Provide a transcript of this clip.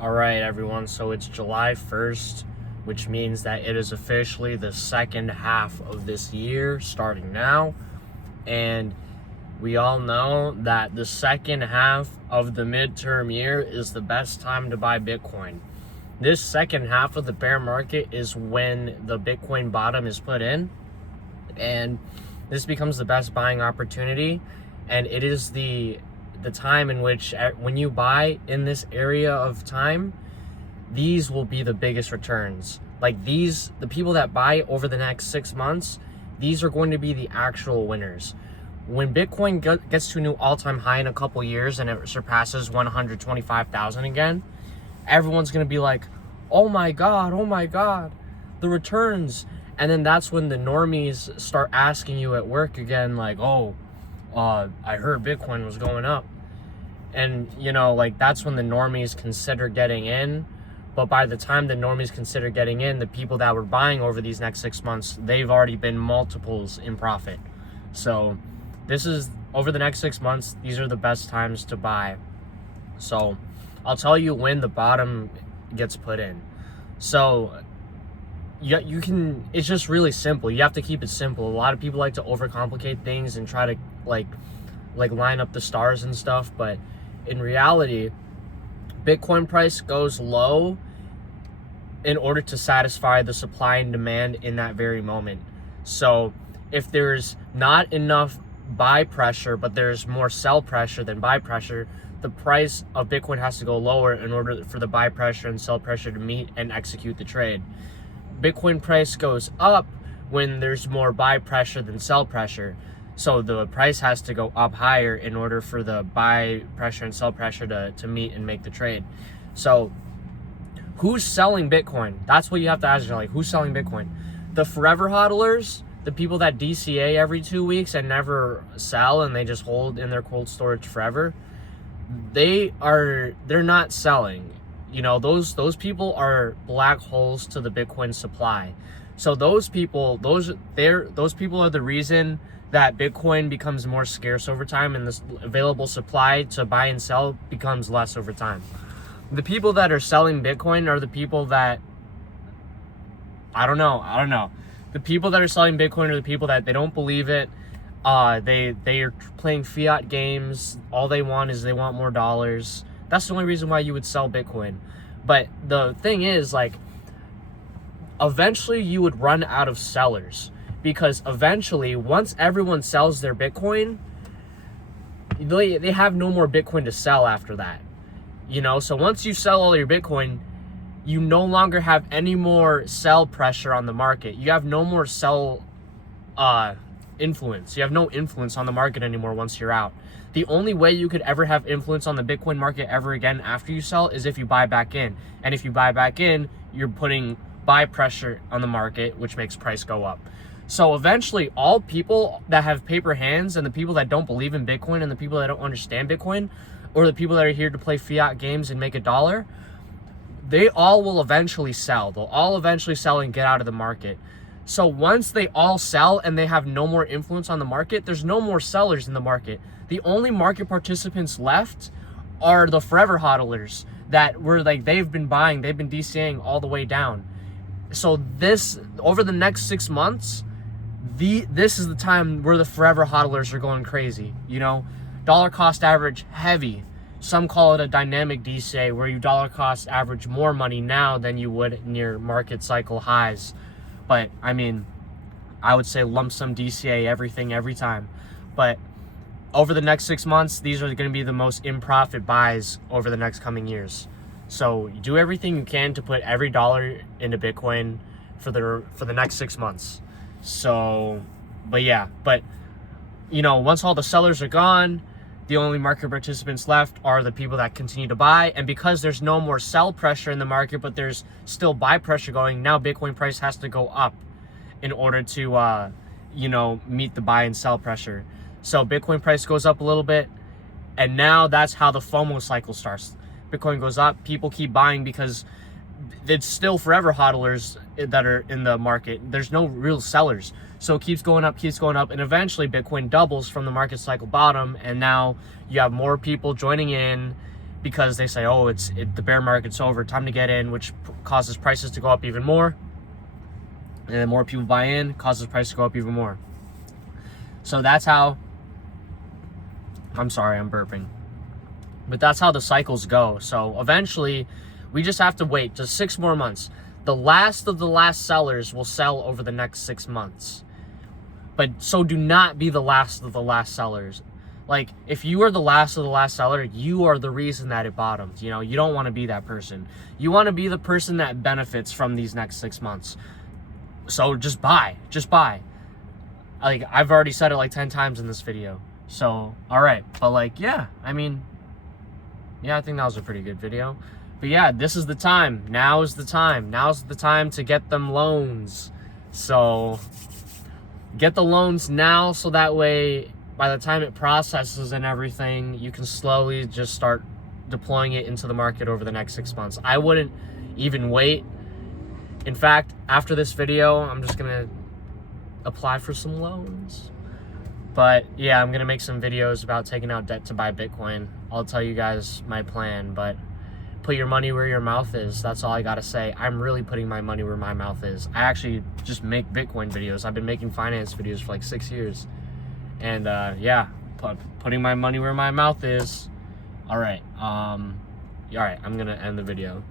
All right, everyone. So it's July 1st, which means that it is officially the second half of this year starting now. And we all know that the second half of the midterm year is the best time to buy Bitcoin. This second half of the bear market is when the Bitcoin bottom is put in, and this becomes the best buying opportunity. And it is the time in which, when you buy in this area of time, these will be the biggest returns. Like the people that buy over the next 6 months, these are going to be the actual winners. When Bitcoin gets to a new all-time high in a couple years and it surpasses 125,000 again, everyone's going to be like, oh my God, the returns. And then that's when the normies start asking you at work again, like, I heard Bitcoin was going up. And, that's when the normies consider getting in. But by the time the normies consider getting in, the people that were buying over these next 6 months, they've already been multiples in profit. So this is, over the next 6 months, these are the best times to buy. So I'll tell you when the bottom gets put in. So you can, it's just really simple. You have to keep it simple. A lot of people like to overcomplicate things and try to like line up the stars and stuff, but in reality, Bitcoin price goes low in order to satisfy the supply and demand in that very moment. So if there's not enough buy pressure, but there's more sell pressure than buy pressure, the price of Bitcoin has to go lower in order for the buy pressure and sell pressure to meet and execute the trade. Bitcoin price goes up when there's more buy pressure than sell pressure. So the price has to go up higher in order for the buy pressure and sell pressure to meet and make the trade. So who's selling Bitcoin? That's what you have to ask yourself. Like, who's selling Bitcoin? The forever hodlers, the people that DCA every 2 weeks and never sell and they just hold in their cold storage forever, they're not selling. Those people are black holes to the Bitcoin supply. So those people are the reason that Bitcoin becomes more scarce over time and the available supply to buy and sell becomes less over time. The people that are selling Bitcoin are the people that, I don't know. The people that are selling Bitcoin are the people that they don't believe it. They are playing fiat games. All they want is they want more dollars. That's the only reason why you would sell Bitcoin. But the thing is, eventually you would run out of sellers, because eventually, once everyone sells their Bitcoin, they have no more Bitcoin to sell after that. So once you sell all your Bitcoin, you no longer have any more sell pressure on the market. You have no more sell influence. You have no influence on the market anymore once you're out. The only way you could ever have influence on the Bitcoin market ever again after you sell is if you buy back in. And if you buy back in, you're putting buy pressure on the market, which makes price go up. So eventually, all people that have paper hands and the people that don't believe in Bitcoin and the people that don't understand Bitcoin, or the people that are here to play fiat games and make a dollar, they all will eventually sell. They'll all eventually sell and get out of the market. So once they all sell and they have no more influence on the market, there's no more sellers in the market. The only market participants left are the forever hodlers that were they've been buying, they've been DCAing all the way down. So over the next 6 months, this is the time where the forever hodlers are going crazy. Dollar cost average heavy. Some call it a dynamic DCA, where you dollar cost average more money now than you would near market cycle highs. But I would say lump sum DCA everything every time. But over the next 6 months, these are going to be the most in profit buys over the next coming years. So do everything you can to put every dollar into Bitcoin for the next 6 months. So, but once all the sellers are gone, the only market participants left are the people that continue to buy. And because there's no more sell pressure in the market, but there's still buy pressure going, now Bitcoin price has to go up in order to, meet the buy and sell pressure. So Bitcoin price goes up a little bit. And now that's how the FOMO cycle starts. Bitcoin goes up, people keep buying because it's still forever hodlers that are in the market. There's no real sellers. So it keeps going up, and eventually Bitcoin doubles from the market cycle bottom, and now you have more people joining in, because they say, oh, the bear market's over, time to get in, which causes prices to go up even more. And then more people buy in, causes prices to go up even more. So that's how, I'm sorry, I'm burping. But that's how the cycles go. So eventually, we just have to wait just 6 more months. The last of the last sellers will sell over the next 6 months. But so do not be the last of the last sellers. Like, if you are the last of the last seller, you are the reason that it bottomed. You know, you don't want to be that person. You want to be the person that benefits from these next 6 months. So just buy. Just buy. Like, I've already said it like 10 times in this video. So, all right. But, like, yeah, I mean, yeah, I think that was a pretty good video. But, yeah, this is the time. Now is the time. Now's the time to get them loans. So, get the loans now so that way, by the time it processes and everything, you can slowly just start deploying it into the market over the next 6 months. I wouldn't even wait. In fact, after this video, I'm just going to apply for some loans. But yeah, I'm going to make some videos about taking out debt to buy Bitcoin. I'll tell you guys my plan, but put your money where your mouth is. That's all I got to say. I'm really putting my money where my mouth is. I actually just make Bitcoin videos. I've been making finance videos for like 6 years. And yeah, putting my money where my mouth is. All right. All right, I'm going to end the video.